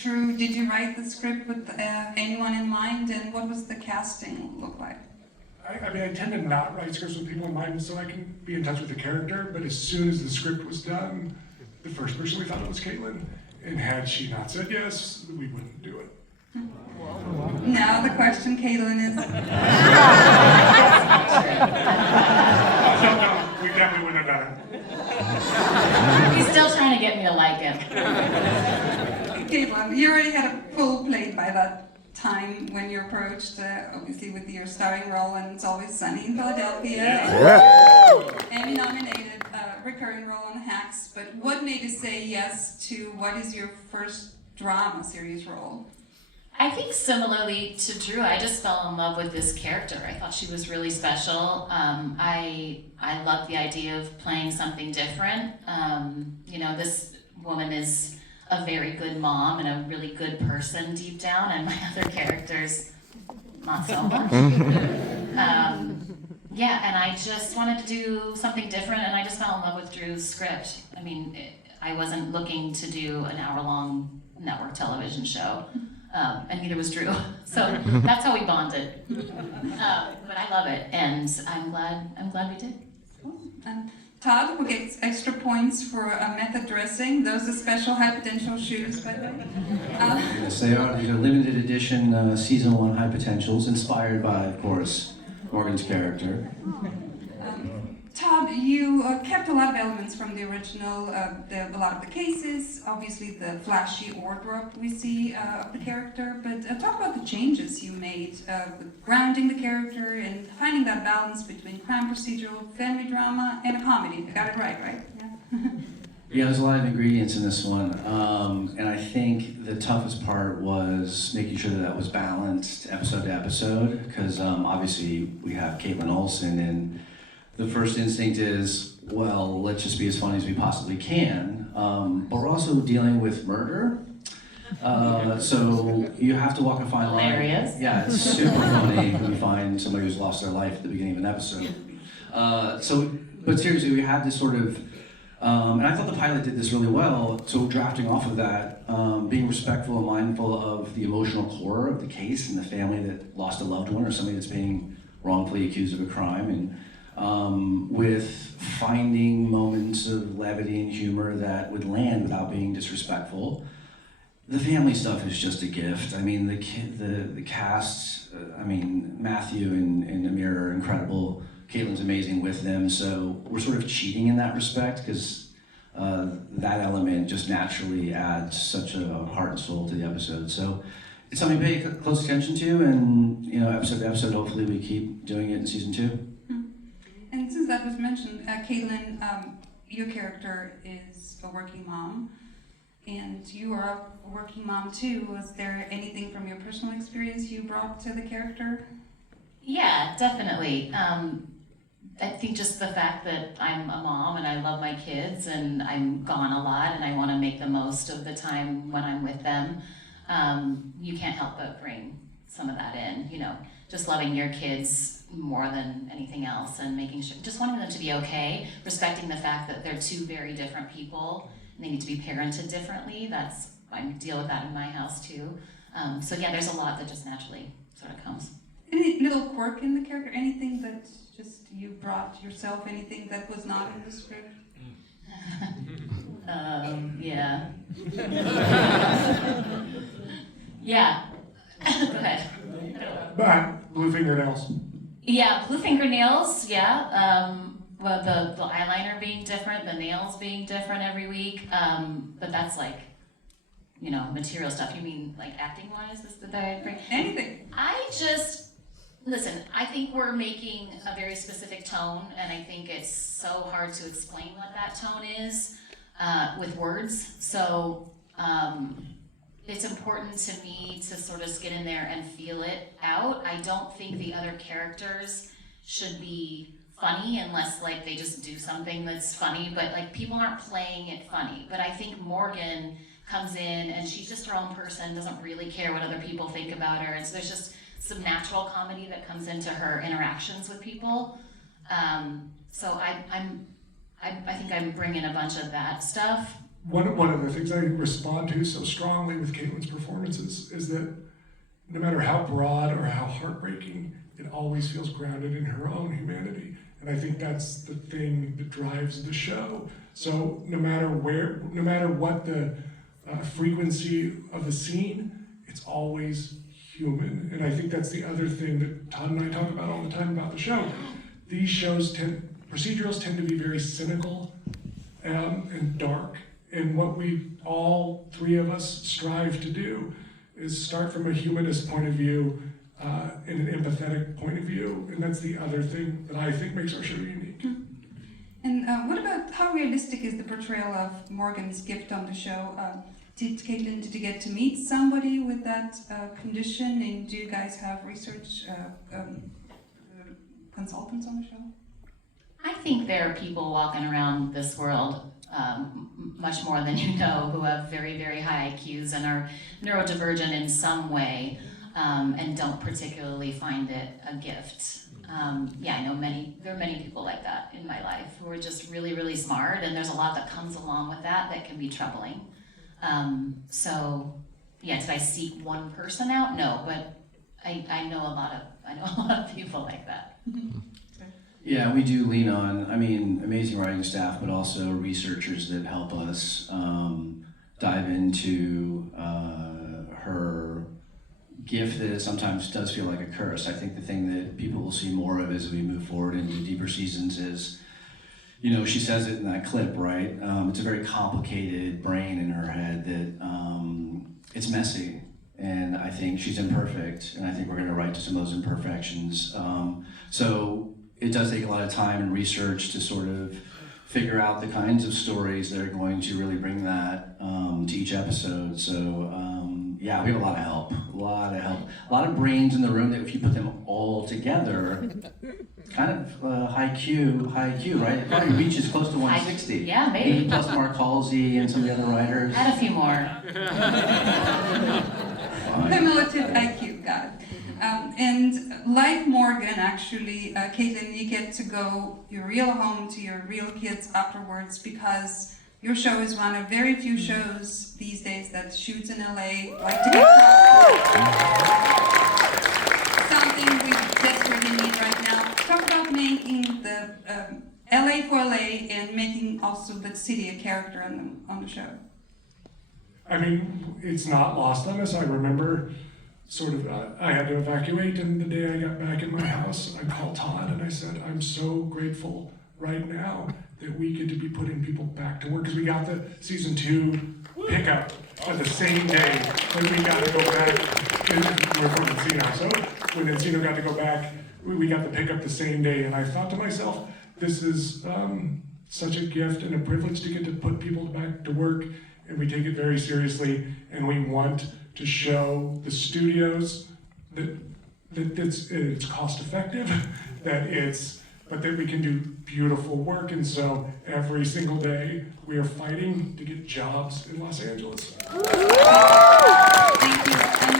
True. Did you write the script with anyone in mind, and what was the casting look like? I mean, I tend to not write scripts with people in mind so I can be in touch with the character, but as soon as the script was done, the first person we thought of was Kaitlin, and had she not said yes, we wouldn't do it. Now the question, Kaitlin, is... No, we definitely wouldn't have done it. He's still trying to get me to like him. Kaitlin, you already had a full plate by that time when you're approached, obviously with your starring role in It's Always Sunny in Philadelphia. Yeah. Emmy-nominated recurring role on Hacks, but what made you say yes to what is your first drama series role? I think similarly to Drew, I just fell in love with this character. I thought she was really special. I loved the idea of playing something different. This woman is a very good mom and a really good person deep down, and my other characters, not so much. And I just wanted to do something different, and I just fell in love with Drew's script. I mean, I wasn't looking to do an hour-long network television show. And neither was Drew. So that's how we bonded. But I love it, and I'm glad we did. Todd, who gets extra points for method dressing. Those are special high potential shoes, by the way. Yes, they are. These are limited edition season 1 high potentials, inspired by, of course, Morgan's character. Todd, you kept a lot of elements from the original, a lot of the cases, obviously the flashy wardrobe we see of the character, but talk about the changes you made with grounding the character and finding that balance between crime procedural, family drama, and a comedy. I got it right? Yeah. Yeah, there's a lot of ingredients in this one, and I think the toughest part was making sure that was balanced episode to episode, because obviously we have Kaitlin Olson, and the first instinct is, well, let's just be as funny as we possibly can, but we're also dealing with murder, so you have to walk a fine line. Hilarious. Yeah, it's super funny when you find somebody who's lost their life at the beginning of an episode. But seriously, we had this sort of, and I thought the pilot did this really well, so drafting off of that, being respectful and mindful of the emotional core of the case and the family that lost a loved one or somebody that's being wrongfully accused of a crime, and with finding moments of levity and humor that would land without being disrespectful. The family stuff is just a gift. I mean, the cast, Matthew and Amir are incredible. Caitlin's amazing with them, so we're sort of cheating in that respect, because that element just naturally adds such a heart and soul to the episode. So it's something to pay close attention to, and episode to episode, hopefully we keep doing it in season 2. And since that was mentioned, Kaitlin, your character is a working mom, and you are a working mom too. Was there anything from your personal experience you brought to the character? Yeah, definitely. I think just the fact that I'm a mom and I love my kids and I'm gone a lot and I want to make the most of the time when I'm with them, you can't help but bring some of that in, just loving your kids more than anything else and making sure, just wanting them to be okay, respecting the fact that they're two very different people and they need to be parented differently. I deal with that in my house too. So yeah, there's a lot that just naturally sort of comes. Any little quirk in the character? Anything that just you brought yourself? Anything that was not in the script? Yeah. Yeah. Go ahead. But blue fingernails. Yeah, blue fingernails, yeah. Well, the eyeliner being different, the nails being different every week. But that's like, material stuff. You mean like acting wise? Is that I bring? Anything. Listen, I think we're making a very specific tone, and I think it's so hard to explain what that tone is with words. So it's important to me to sort of get in there and feel it out. I don't think the other characters should be funny unless like they just do something that's funny, but like people aren't playing it funny. But I think Morgan comes in and she's just her own person, doesn't really care what other people think about her, and so there's just some natural comedy that comes into her interactions with people. So I think I'm bringing a bunch of that stuff, one of the things I respond to so strongly with Caitlin's performances is that no matter how broad or how heartbreaking, it always feels grounded in her own humanity. And I think that's the thing that drives the show. So no matter what the frequency of the scene, it's always human. And I think that's the other thing that Todd and I talk about all the time about the show. These procedurals tend to be very cynical and dark. And what all three of us strive to do is start from a humanist point of view and an empathetic point of view. And that's the other thing that I think makes our show unique. And what about how realistic is the portrayal of Morgan's gift on the show? Kaitlin, did you get to meet somebody with that condition? And do you guys have research consultants on the show? I think there are people walking around this world, much more than you know, who have very, very high IQs and are neurodivergent in some way, and don't particularly find it a gift. Yeah, I know there are many people like that in my life who are just really, really smart, and there's a lot that comes along with that can be troubling. So, yeah, did I seek one person out? No, but I know a lot of people like that. Yeah, we do lean on, amazing writing staff, but also researchers that help us dive into her gift that sometimes does feel like a curse. I think the thing that people will see more of as we move forward into deeper seasons is, she says it in that clip, right? It's a very complicated brain in her head that it's messy. And I think she's imperfect, and I think we're going to write to some of those imperfections. So it does take a lot of time and research to sort of figure out the kinds of stories that are going to really bring that to each episode. So yeah, we have a lot of help, a lot of brains in the room that if you put them all together, kind of high IQ, right? It probably reaches close to 160. Yeah, maybe. Plus Mark Halsey and some of the other writers. Add a few more. Cumulative IQ, got it. And like Morgan, actually, Kaitlin, you get to go your real home to your real kids afterwards because your show is one of very few shows these days that shoots in LA, like to get something we desperately need right now. Talk about making the LA for LA and making also the city a character on the show. It's not lost on us. I remember I had to evacuate, and the day I got back in my house, I called Todd and I said, I'm so grateful right now that we get to be putting people back to work, because we got the season 2 pickup on the same day when we got to go back. We're from Encino, so when Encino got to go back, we got the pickup the same day, and I thought to myself, this is such a gift and a privilege to get to put people back to work, and we take it very seriously, and we want to show the studios that it's cost effective, but that we can do beautiful work. And so every single day we are fighting to get jobs in Los Angeles. Thank you. And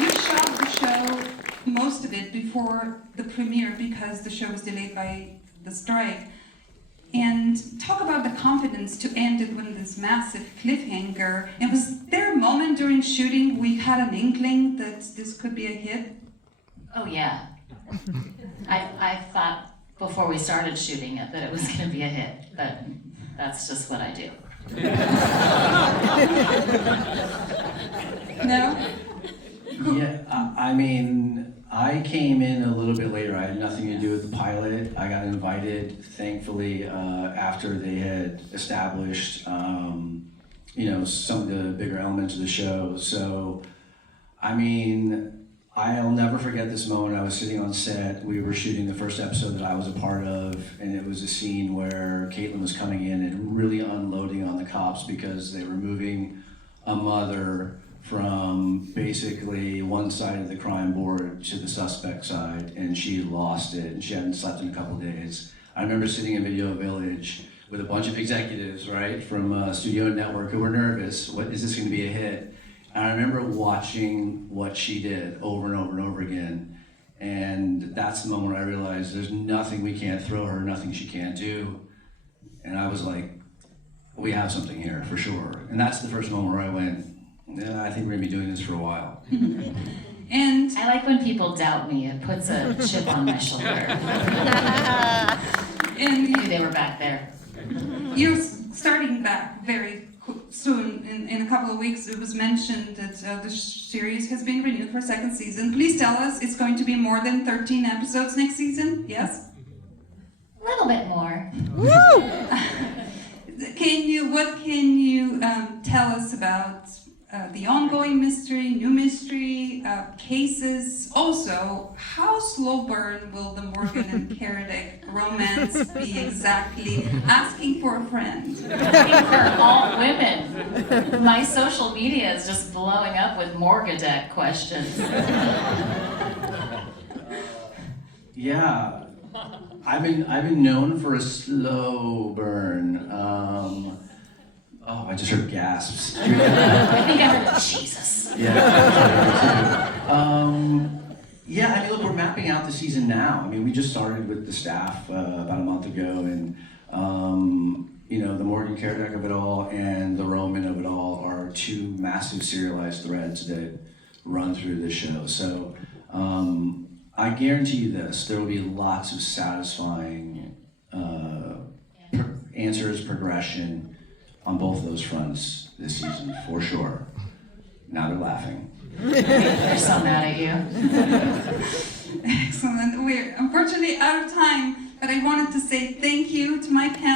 you shot the show, most of it, before the premiere because the show was delayed by the strike. And talk about the confidence to end it with this massive cliffhanger. And was there a moment during shooting we had an inkling that this could be a hit? Oh yeah. I thought before we started shooting it that it was going to be a hit, but that's just what I do. No? Yeah, I came in a little bit later. I had nothing to do with the pilot. I got invited, thankfully, after they had established, some of the bigger elements of the show. So, I'll never forget this moment. I was sitting on set. We were shooting the first episode that I was a part of, and it was a scene where Kaitlin was coming in and really unloading on the cops because they were moving a mother from basically one side of the crime board to the suspect side, and she lost it, and she hadn't slept in a couple days. I remember sitting in Video Village with a bunch of executives, right, from Studio Network who were nervous. What is this going to be a hit? And I remember watching what she did over and over and over again, and that's the moment I realized there's nothing we can't throw her, nothing she can't do. And I was like, we have something here for sure. And that's the first moment where I went, yeah, I think we're gonna be doing this for a while. And I like when people doubt me. It puts a chip on my shoulder. and Maybe they were back there. you're starting back very soon. In a couple of weeks, it was mentioned that the series has been renewed for a second season. Please tell us it's going to be more than 13 episodes next season. Yes. A little bit more. What can you tell us about the ongoing mystery, new mystery, cases? Also, how slow burn will the Morgan and Kerrick romance be exactly? Asking for a friend. Looking for all women. My social media is just blowing up with Morgadec questions. Yeah, I've been known for a slow burn. I just heard gasps. I think I heard Jesus. Yeah. Yeah, I mean, look, we're mapping out the season now. I mean, we just started with the staff about a month ago, and the Morgan Kerrick of it all and the Roman of it all are two massive serialized threads that run through the show. So I guarantee you this: there will be lots of satisfying answers, progression on both of those fronts this season, for sure. Now they're laughing. They're so mad at you. Excellent. We're unfortunately out of time, but I wanted to say thank you to my panel.